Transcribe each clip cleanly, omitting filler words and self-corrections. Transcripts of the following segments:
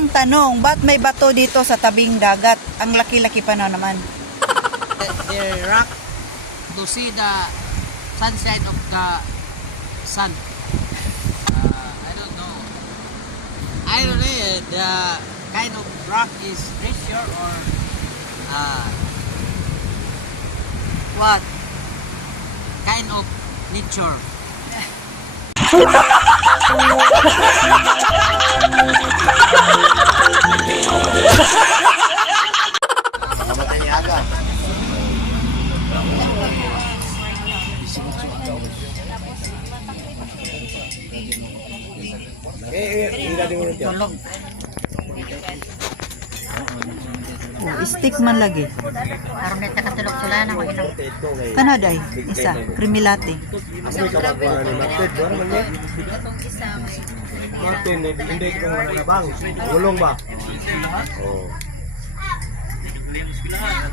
ang tanong, ba't may bato dito sa tabing dagat? Ang laki-laki pa na naman. The rock to see the sunset of the sun. I don't know. I don't know the kind of rock is treasure or what kind of nature. Oh, stick man lagi. Aron nito katulog sila na mag-inom. Kanaday, isa, creamy latte. Martin, hindi ko nabang. Gulong ba? Oh.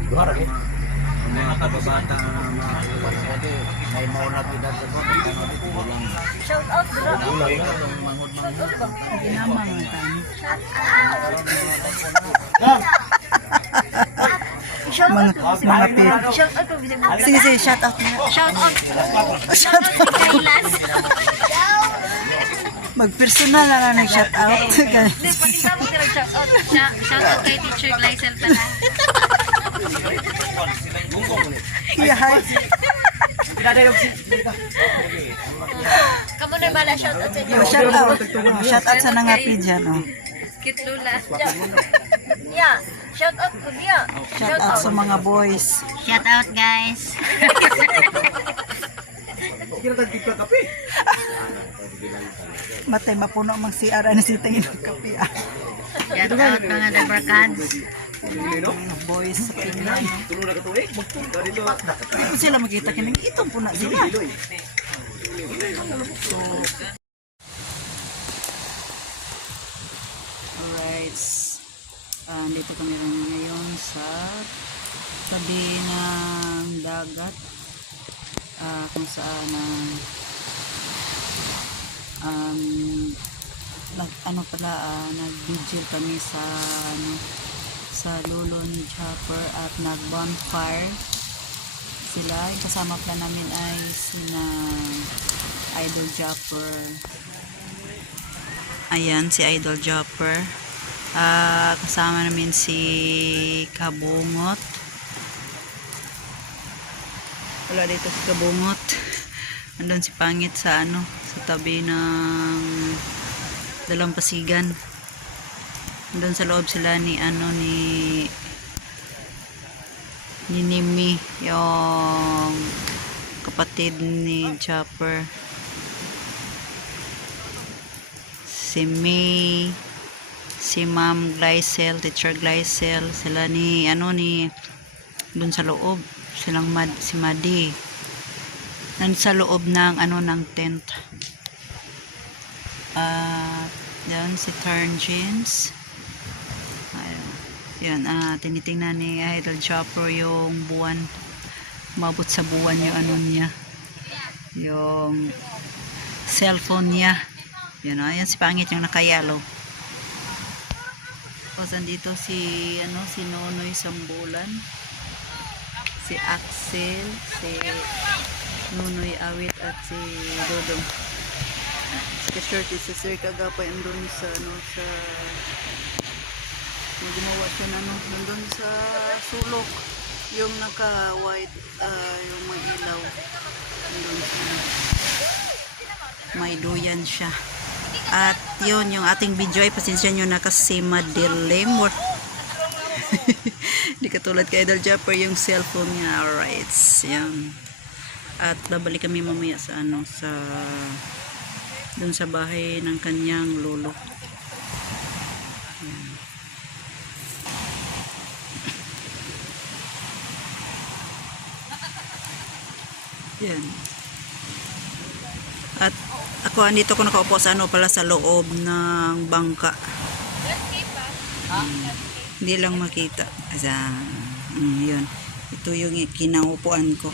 Luar lagi. Mga kababata na may mauna pinagsagot. Shout out bro. Ginamang ang tani. Mga pip. Shout out kung bisig mo. Sige, sige, shout out na. Shout out. Shout out kay Kailas. Mag-personal na lang shout out. Hindi, pati ka mo shout out. Shout out kay Teacher Glycel pala. Yahay. Kamu na bala shout out sa inyo. Shout out. Shout out sa nangapi dyan. Oh. Kit Lula. Yeah. Shout out ko niya. Shout out sa mga boys. Shout out guys. Matay mapuno mang CR na si tingin ng kape. Shout out mga Deborcans. Mga boys sa Pinay. Kung sila makita kinang itong puna sila. Alright. Dito kami lang ngayon sa tabi ng dagat. Kung saan nag-vigil kami sa lulo ni Chopper at nag-bonfire sila. Yung kasama pala namin ay sina Idol Chopper. Ayan, si Idol Chopper. Kasama namin si Kabungot. Wala dito si Kabungot. Andun si Pangit sa sa tabi ng Dalampasigan. Andun sa loob sila ni Nimi, yung kapatid ni Chopper. Si May, si Ma'am Glycel, Teacher Glycel, sila ni dun sa loob, silang si Madi. Nandun sa loob ng ng tent. Yan si Turn James. Yan, tinitingnan ni Idol Chopper yung buwan. Mabot sa buwan yung niya. Yung cellphone niya. Yan, yan si Pangit yung naka-yellow. Tapos andito si Nonoy Sambulan. Si Axel, si Nonoy Awit at si Dodong. Si short si Sir Kagapay andun sa gumawa siya nandun sa sulok yung naka-white yung may ilaw nandun siya, may duyan siya. At yun yung ating video ay pasensya nyo na kasi madilim. Hindi katulad kay Idol Chopper yung cellphone niya. Alright, yan. At babalik kami mamaya sa dun sa bahay ng kanyang lolo. Yan. At ako andito ko nakaupo sa sa loob ng bangka. Hindi lang makita. Yun. Ito yung kinaupuan ko.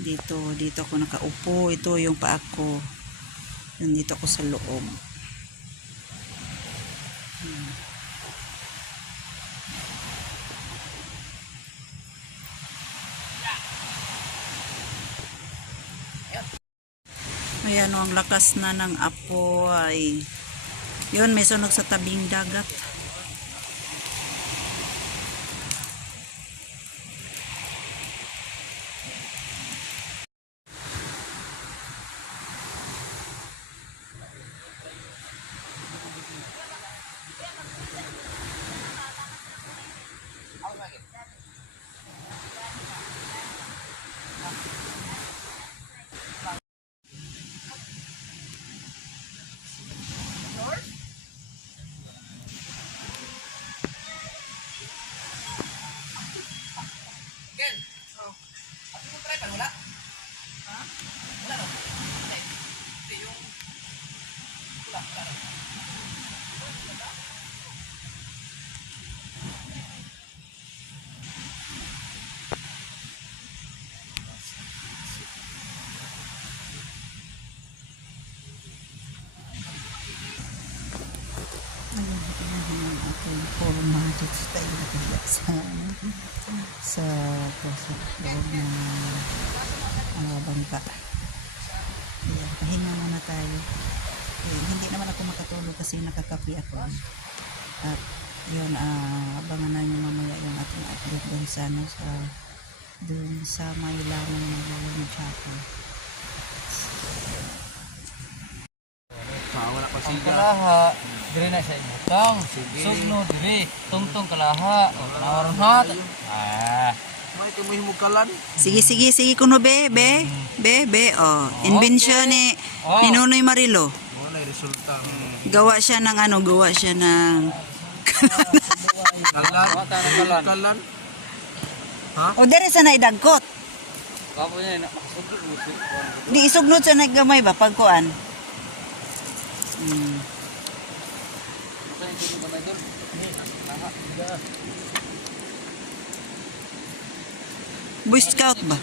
Dito ako nakaupo. Ito yung paa ko. Nandito ako sa loob. Ayan, ang lakas na ng apoy. Yun, may sunog sa tabing dagat. Aking forma dito tayo nakaya sa pusok loob ng bangka. Ayan, pahinga muna tayo. Ayan, hindi naman ako makatulog kasi nakakapi ako. At yun, abangan na nyo mamaya yung ating upload dun sa, dun sa may lamang ng Lolo Chaco. Wala pa Ang kalaha, dire na sa ibutang. Sugno dire, tungtong kalaha. O tanawaron hat. May tumuhi mo kalan. Sige kuno be, oh. Invention ni Nunoy Marilo. Wala resulta. Gawa siya ng Kalan. Kalan. Ha? O dire sa naidagkot. Kapo niya nakasugod mo. Di isugnod sa naggamay ba pagkuan? Boy Scout ba?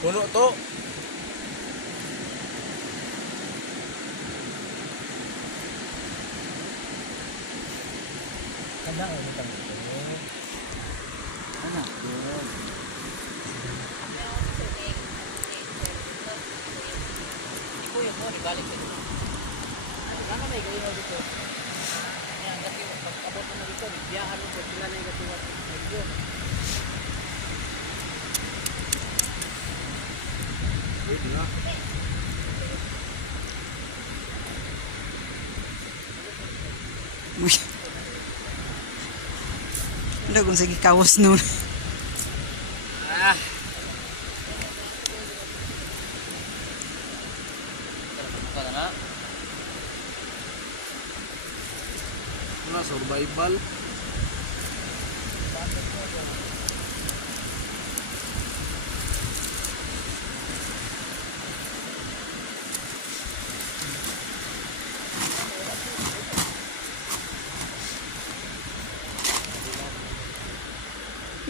Puno to. Uy. Wala kung sige kawas nun. Wala survival.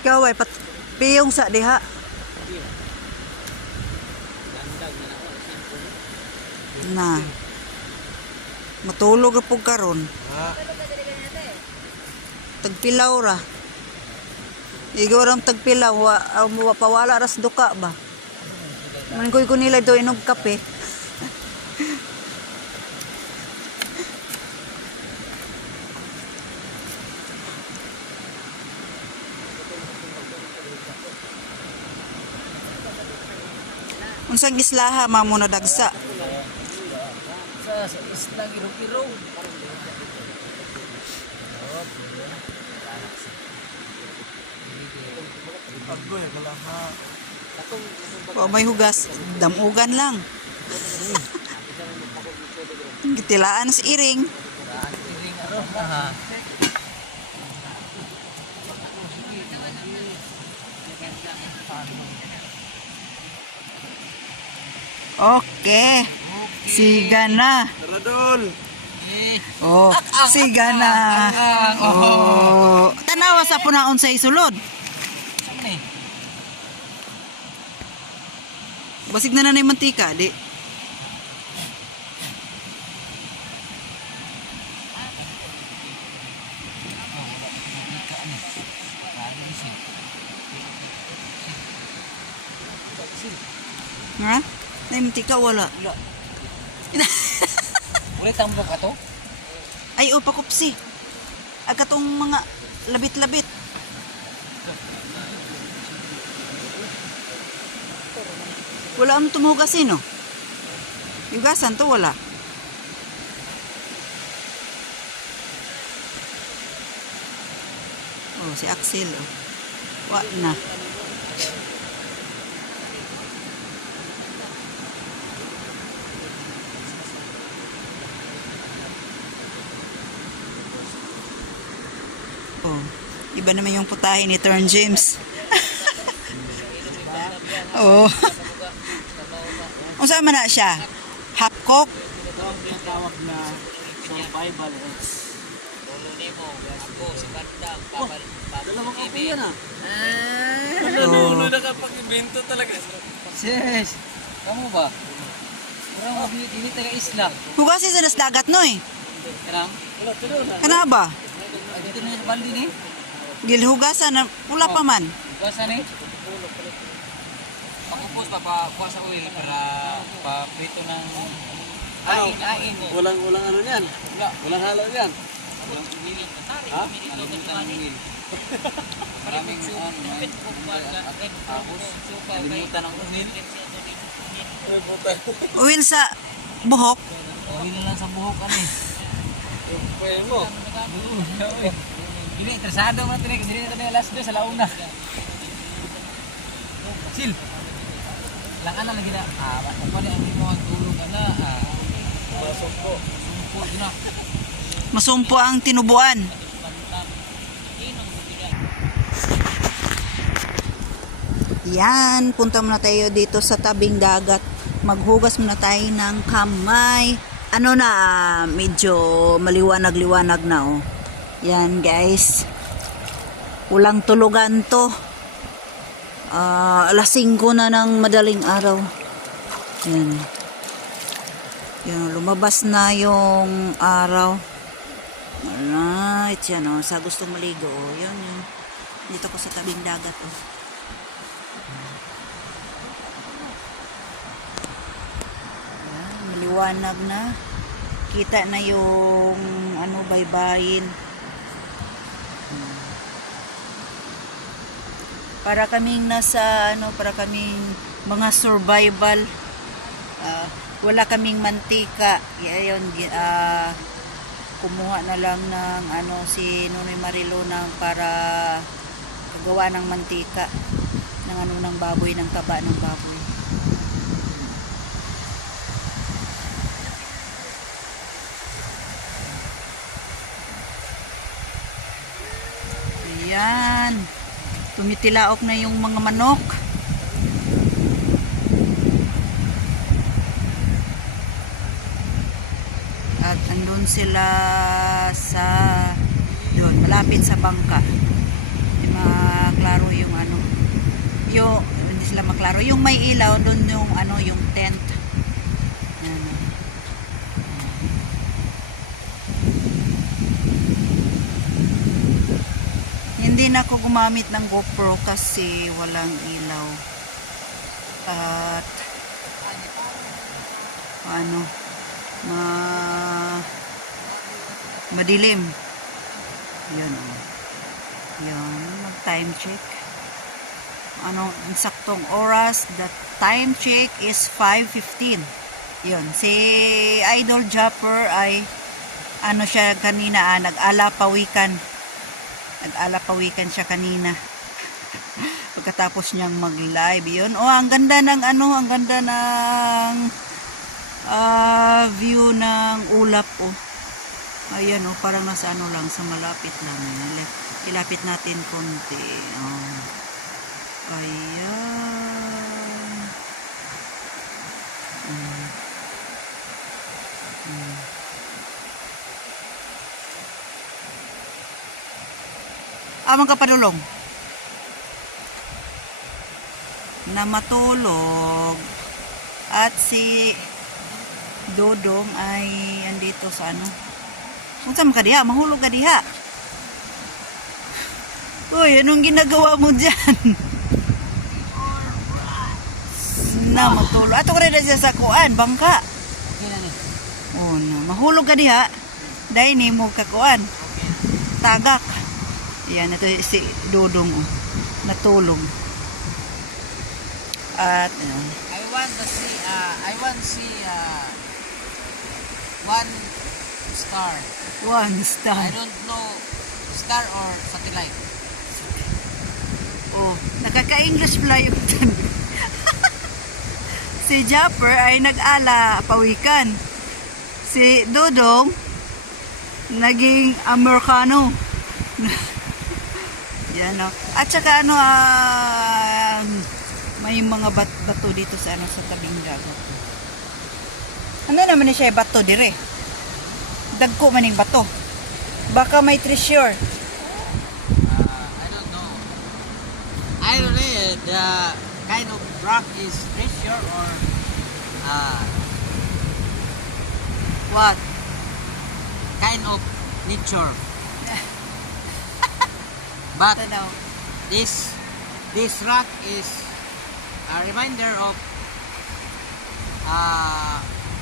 Ikaw ay piyong sa diha. Na. Matulog ra pug karon. Tagpilaw ra. Igaw ram tagpilaw wa pawala ras duka ba. Man ko nila do inog kape. Unsang islaha mamo na dagsa? Sa islang irong-irong. Agoy kalaha. Wa may hugas, damugan lang. Gitilaan sa iring. Iring aro. Okay. Siga na. Taradol. Oh, siga na. Oh. Tanawa sa punaon sa isulod. Basig na nanay mantika, di. Ha? Nay mantika wala. Ulit tambok ka to? Ay, o pakupsi. Aga tong mga labit-labit. Wala ang tumugasin, no? Yugasan to, wala. Oh, si Axel, oh. Wa na. Oh, iba naman yung putahe ni Turn James. Oh. Unsa man na siya? Half cook? Ang tawag na survival oats. Ako, si Bandang, dalawang ako yan ah. Oh. Nakapag-invento talaga. Sis, kamu ba? Kurang mabili taga isla. Hugasin sa nas dagat no eh. Kanang? Kana ba? Dito na yung baldi ni. Gilhugasan na pula pa man. Basa ni. Pakupos pa kuha sa oil para pa-prito ng ain. Walang ano niyan. Walang halo niyan. Walang oil. Ha? Kalimutan ng oil. Maraming tapos kalimutan ng oil. Uwil sa buhok. Oil na lang sa buhok ano eh. Pwede mo. Ini interesado man tinik diri na tayo last day sa launa. Sil. Lang ana lagi na. Ako ni ang imo ang tulog ana. Masumpo na. Masumpo ang tinubuan. Yan, punta muna tayo dito sa tabing dagat. Maghugas muna tayo ng kamay. Ano na, medyo maliwanag-liwanag na oh. Yan guys. Walang tulugan to. Alas 5 na ng madaling araw. Yan. Yan, lumabas na yung araw. Alright, yan oh. Sa gustong maligo oh. Yan, yan. Dito ko sa tabing dagat oh. Yan, maliwanag na. Kita na yung ano, baybayin. Para kaming nasa ano, para kaming mga survival. Wala kaming mantika. Ayun, kumuha na lang ng ano si Nonoy Marilo ng para gawa ng mantika ng ano ng baboy, ng taba ng baboy. Ayan. Tumitilaok na yung mga manok. At andun sila sa doon, malapit sa bangka. Hindi maklaro yung ano. Hindi sila maklaro. Yung may ilaw, doon yung ano, yung tent. Ayan. Hindi na ako gumamit ng GoPro kasi walang ilaw. At ano, madilim. Yan oh. Yan, mag-time check. Ano, saktong oras, the time check is 5:15. Yun, si Idol Japper ay ano siya kanina, nag-alapawikan. Nag-alapawikan siya kanina. Pagkatapos niyang mag-live. Yun. Oh, ang ganda ng ano, ang ganda ng view ng ulap oh. Ayan oh, parang nasa ano lang, sa malapit lang. Ilapit natin konti. Oh. Ayan. Amang kapadulong na matulog. At si Dodong ay andito sa ano. Unsa man ka diha? Mahulog ka diha. Uy, anong ginagawa mo dyan? Na, matulo. Ato ka rin na siya sa kuan, bangka. Okay na ni. Oh, na. Mahulog ka diha. Dahil ni mo kakuan. Tagak. Yan, ito si Dodong. Oh. Natulog. At, I want to see one star. one I star. don't know star or satellite. Oh, nakaka-English pala yung tanong. Si Japper ay nag-ala pawikan. Si Dodong naging Amerikano. Yan o. At saka ano, may mga bato dito sa ano sa tabing dagat. Ano naman siya bato dire? Dagko man yung bato. Baka may treasure. I don't know. I don't know the kind of rock is treasure or What? kind of nature. But Ito daw. this rock is a reminder of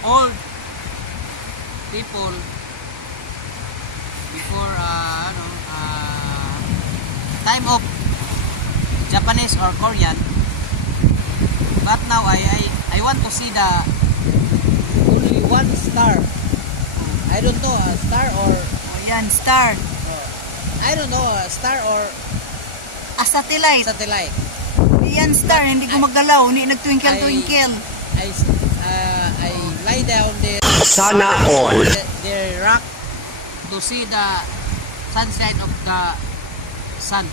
old people before time of Japanese or Korean. But now I want to see the only one star. I don't know a star or O yan, star. I don't know a star or A satellite. satellite. Yan star, hindi gumagalaw, hindi nagtwinkle-twinkle. I lie down there. Sana all. The rock to see the sunshine of the sun.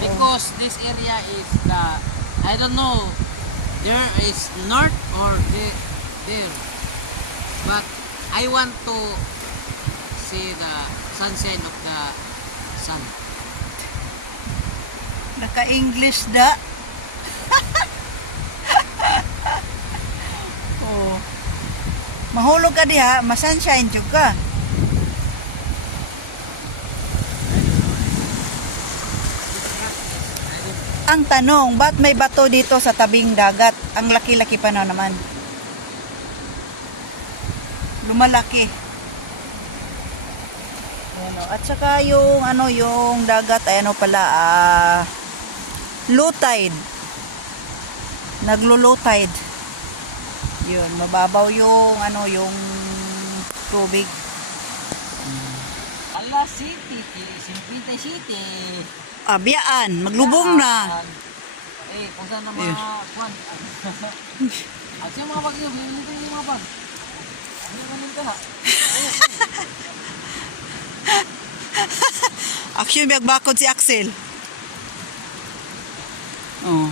Because this area is the I don't know there is north or there, but I want to see the sunshine of the sun. Naka-English da. Oh. Mahulog ka diha, masunshine jud ka. Ang tanong, ba't may bato dito sa tabing dagat? Ang laki-laki pa na naman. Lumalaki. Ano, at saka yung ano, yung dagat ay ano pala, low tide. Naglo-low tide. Yun, mababaw yung ano, yung tubig. Ala City, Simpita City. Abiyaan, maglubong na. Eh, kung saan na mga kwan. At yung mga bag nyo, bilhin yung mga bag. Ano ganin ka na? Action biyag bakod si Axel. Oh.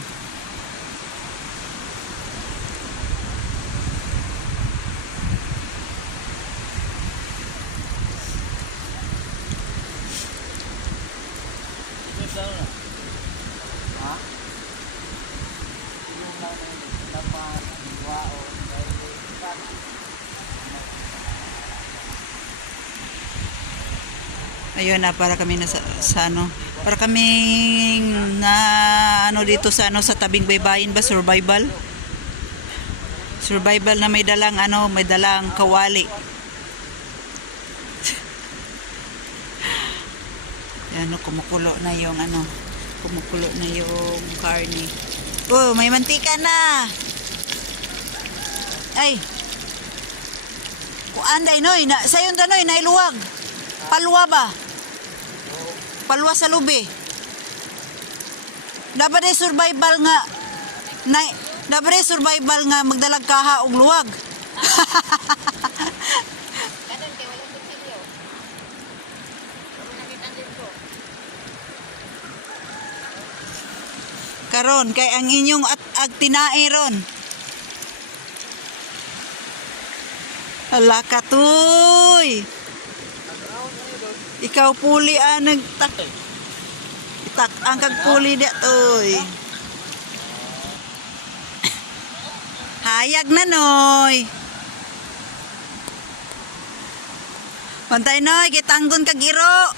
Ha? Yung lang dapat diwa o Ayun na, para kami sa ano, para kaming na ano dito sa ano sa tabing baybayin ba, survival na may dalang ano, may dalang kawali. Yan, kumukulo na yung ano, kumukulo na yung karne. Oh, may mantika na. Ay, kuanday noy na sayon danoy nailuwag. Palwa ba? Palwa sa lubi. Dapat ay survival nga dapat ay survival nga magdalag kaha og luwag. Kanan kay walang kutsilyo. Wala nakita dito. Karon kay ang inyong at tinae ron. Hala ka tuy. Ikaw puli nagtak. Itak ang kag puli dia toy. Hayag na, Noy. Pantay, Noy. Kitanggon ka, giro.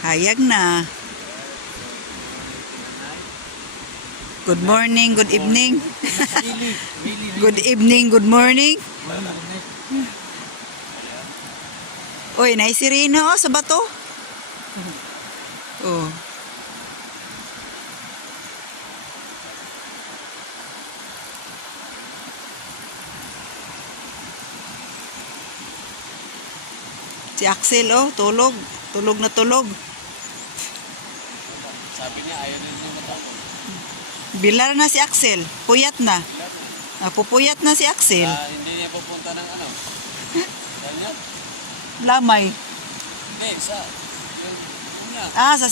Hayag na. Good morning, good evening. Good evening, good morning. Uy, naisirino oh, sa bato. Oh. Si Axel oh, tulog. Tulog na tulog. Sabi niya, ayaw na niya matapos. Bilar na si Axel. Puyat na. Pupuyat na si Axel. Hindi niya pupunta ng ano. Ganyan. Lamay. Hindi, yung niya.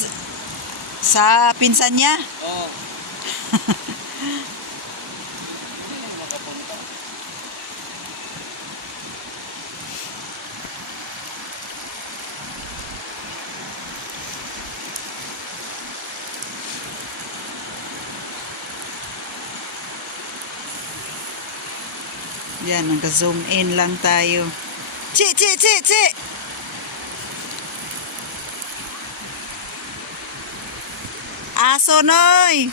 Sa pinsan niya. Oo. Hindi na makapunta. Yan, nag-zoom in lang tayo. Chi! Aso, Noy!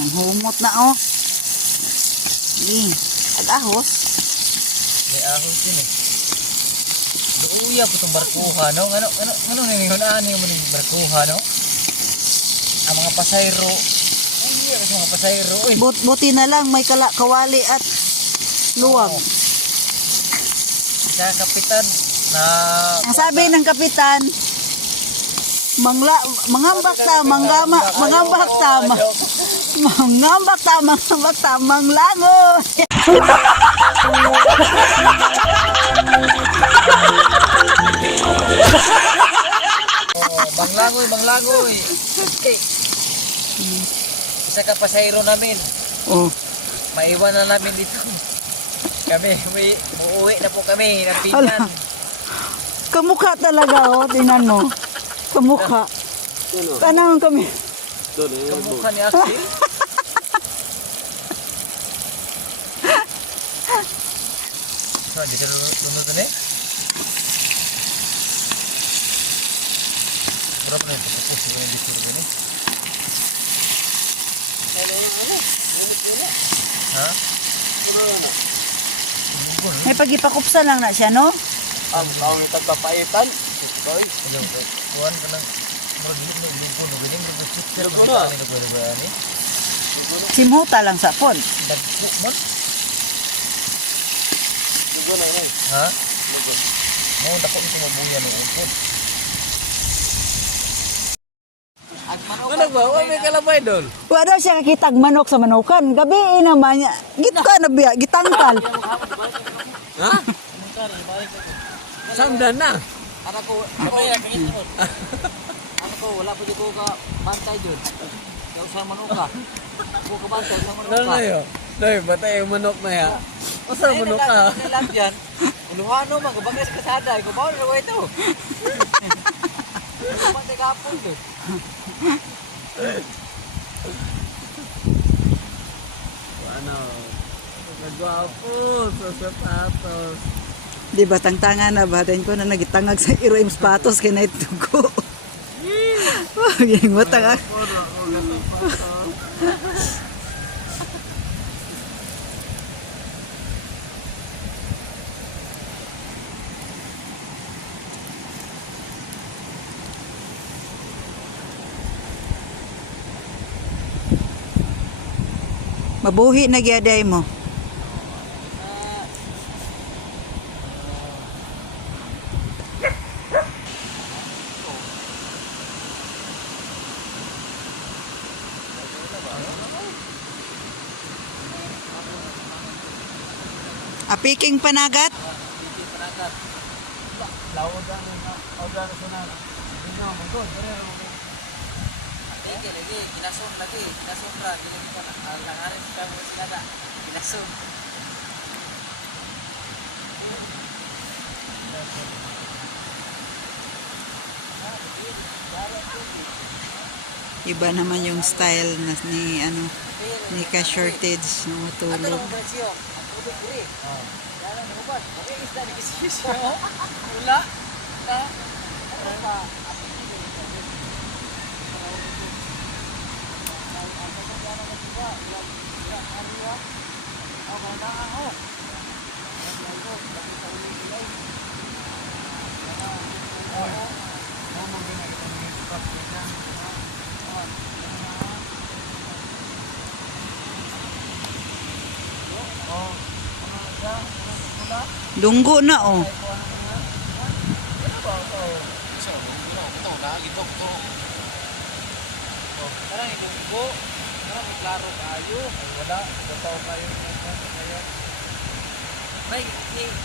Nanghumot na, oh. Agahos. May ahos din eh. Luuya po itong barkuha, no? Ano ninihunaan niyo mo ng barkuha, no? Ang mga pasayro. Uy, ang mga pasayro. Uy. Buti na lang may kawali at luwag. Sa kapitan na... Ang sabi ng kapitan, mangambak ta, manglangoy. Manglangoy. Isa ka pasayro namin. Oh. Maiwan na namin dito. Kami, uuwi na po kami ng Pinan. Kamukha talaga, oh. Tingnan mo. Kamukha. Kanang kami. Kamukha ni Axel. So, di ka lunod na eh? Sarap na yung pagkakos ng mga dito rin eh. Ha? May pagipakupsa lang na siya, no? Ang tagpapaitan. Oy, kuhan ka ng lupo no galing pero kung ano ni Simhuta lang sa pon. dagmon. Lugo na nay. Ha? Lugo. Mo dako ito mabuya ng upod. Ano ba? May kalabay doon. Wala siya kakitag manok sa manukan. Gabi naman niya. Gitka na biya, gitangkal. Ha? Samdan na. Anak ko, wala pa dito ka bantay dyan. Kaya usang manuka. Ako ka bantay, usang manuka. Ano na yun? Doy, batay yung manok na yan. Usang manuka. Ay, nalang dyan. Uluhano man, kabagay sa kasada. Ikaw ba na ito? Bantay kapon to. Ano? Nagwapo sa sapatos. Di ba, tangtangan na ba? Dahin ko na nagitangag sa iroim spatos kay na itugo. Yung matangag. Mabuhi na giaday mo. Apiking panagat? Lagi, kinasong lagi, kinasong ra, gilid ko na, langarin ka mo sila na, kinasong. Iba naman yung style na ni ano ni ka shortage na Ato matulog. lang presyo, ang tubig diri. Yan ang nubad, okay isda ni kisisyo. Wala, ta, ano pa, Lunggo na oh. parang ilunggo, parang may klaro kayo. Wala, bataw kayo. May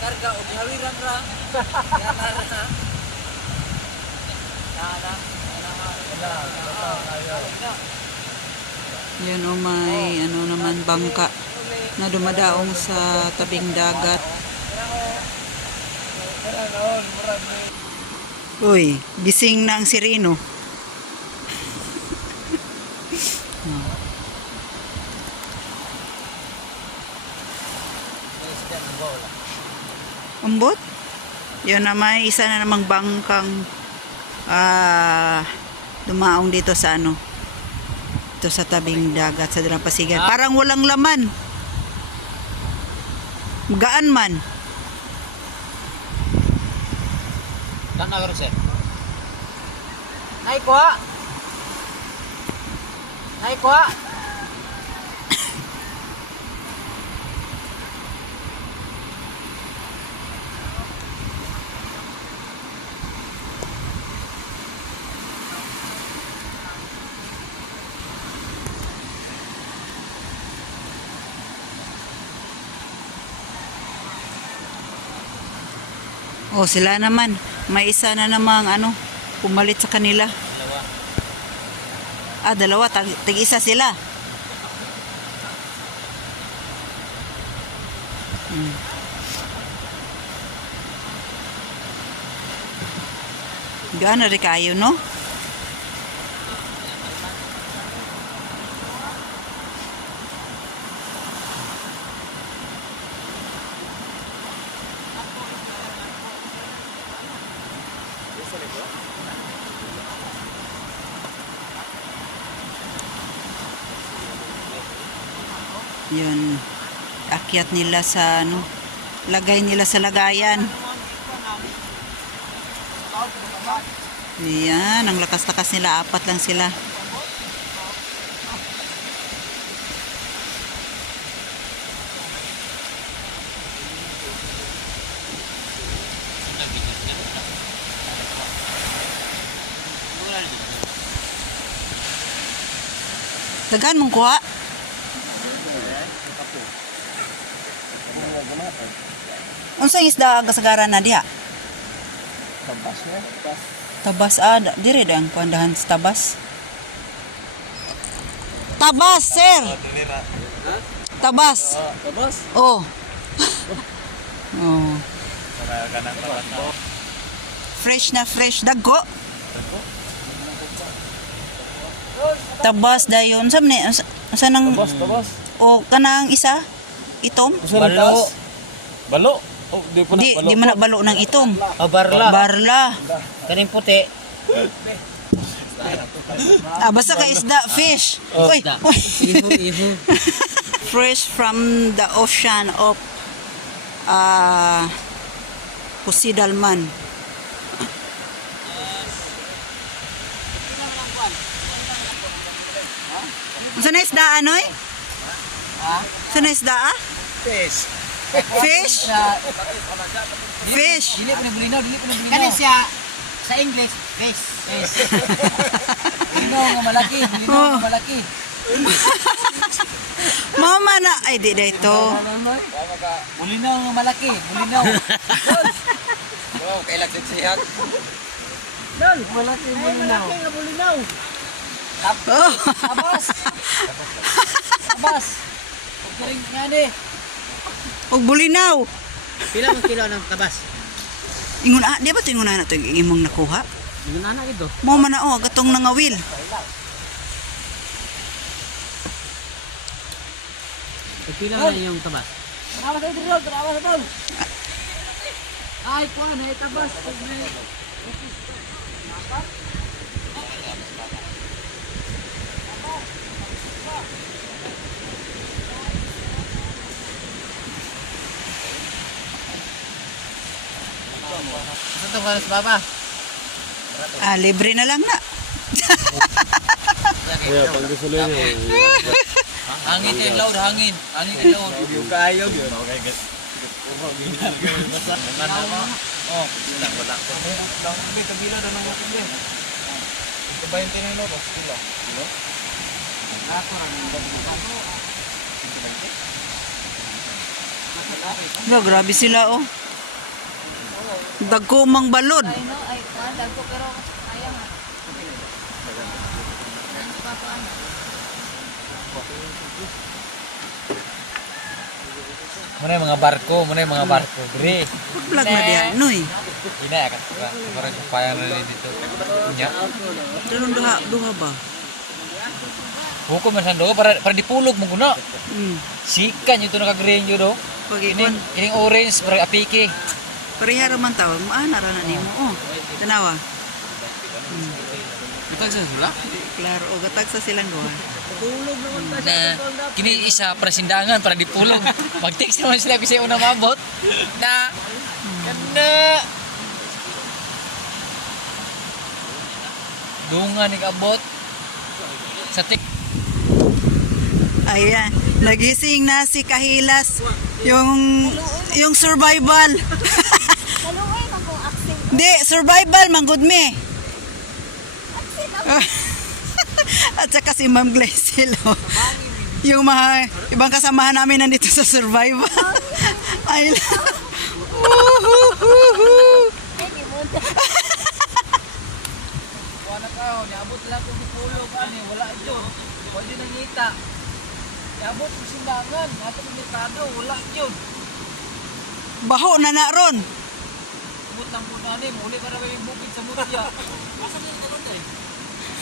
karga o gihawiran ra. Yan na ra. Yan oh, may ano naman bangka na dumadaong sa tabing dagat. Uy, gising na ang sireno. Ambot? Yun na may isa na namang bangkang dumaong dito sa ano. Ito sa tabing dagat sa Dalampasigan. Parang walang laman. Gaan man. Dan na sir. Nay kuha. Nay kuha. Oh, sila naman. May isa na namang ano, pumalit sa kanila. Dalawa. Tig-isa sila. Gaano rin kayo, no? Yun. Akyat nila sa ano, lagay nila sa lagayan. Yan, ang lakas-lakas nila, 4 lang sila. Daghan mong kuha. Unsang isda ang kasagaran na diha? Tabas na. Tabas dire dang kuandahan sa tabas. Tabas, sir. Tabas. Tabas. Oh. Oh. Fresh na fresh dagko. Tabas dayon sa ni sa nang Tabas. o kanang isa itom. Balo. Balo. Oh, di pa na balo. Di man na balo ng itom. Barla. Barla. Kaning puti. Basta ka isda, fish. Uy, isda. uy. Iho. Fresh from the ocean of Pusidalman. Unsa na isda anoy? Sana isda ah? Fish. Fish? Fish. Dili pa nabulinaw, dili pa nabulinaw. Kani siya sa English, fish. Fish. Bulinaw nga malaki, bulinaw nga malaki. Mama na. Ay, di na ito. Bulinaw nga malaki, bulinaw. Wow, kailag sihat. Dol, malaki bulinaw. Malaki nga bulinaw. Oh. Abas. Abas. Pagkaring nga ni. Og bulinaw. Pila ang kilo ng tabas? Ingon di ba tingon na ito yung imong nakuha? Yung anak ito. Mo man na gatong nangawil. Pila na yung tabas? Tarawa sa idol, tarawa sa idol. Ay, kuha na tabas. Sa itong kanas baba? Libre na lang na. Yeah, pang gusto lang yun. Hangin yung loud, hangin. Hangin yung loud. Yung kaayog yun. Okay, guys. Oh, Wala. Kabila na ng laki din. Ito ba yung tinilo? Kilo? Grabe sila oh. Dagko mang balod. Ay, no, ay, dagko, pero ayaw nga. muna yung mga barko, Gre. Vlog na diyan, noy. Ina ya kan. Parang upaya na rin dito. Nya. Dalon duha ba? Hukom man sando para dipulog mo kuno. Sikan yung ito naka-green yun do. Pag Ining orange para apiki. pareha ra man taw, maana ra na nimo oh. Tanawa. Ito sa sula. Klaro o gatag sa silang duha. Na kini isa para sindangan para dipulog. Mag-text naman sila kasi una mabot na kana dungan ni abot sa tik. Ayan, nagising na si Kahilas yung survival. Kaluoy, kung aksin. Di, survival manggod me. At saka si Ma'am Gleicel oh. Yung mga ibang kasamahan namin nandito sa survival. Ay, Ay, ni mo. Wala ka, niabot lang kung dipulog ani wala jud. Pwede nangita. Niabot sa simbangan, ato limitado wala jud. baho na na ron. Abot lang po ani, muli para may bukid sa mutya. Asa ni talon dai?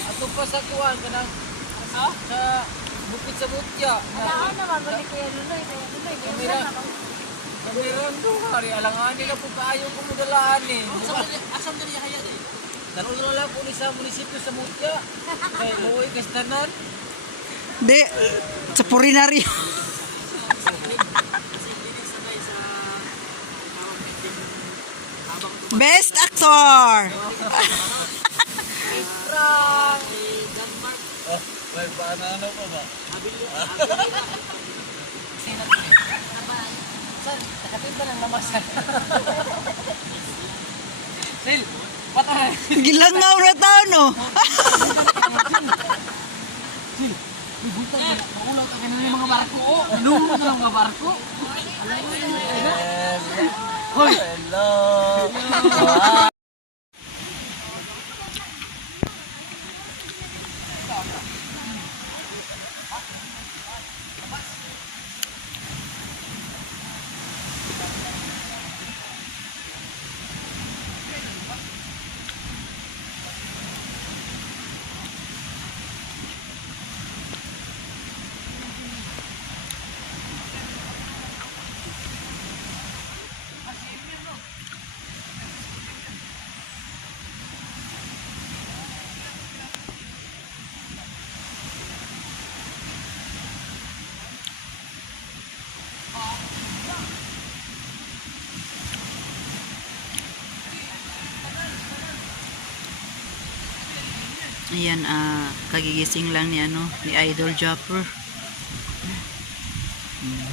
Ato pa sa kuwan kanang sa bukid sa mutya. Alaan naman, balik ko yan, Lunoy. Lunoy, Kamera. Kamiron do hari alangan nila po kaayo ko modalaan ni. Asam diri haya dai. Narulo lang po ni sa munisipyo sa mutya. Kay luoy kastanan. Di, sa purinaryo. Best actor. May banana pa ba? Sir, nakatinda lang namasan. Sil, patay. Gilangaw na tao no. Maulaw ka ganun yung mga barko. Lumot na lang mga barko. Hoy! Hello! Ayan, kagigising lang ni Idol Jopper. Mm.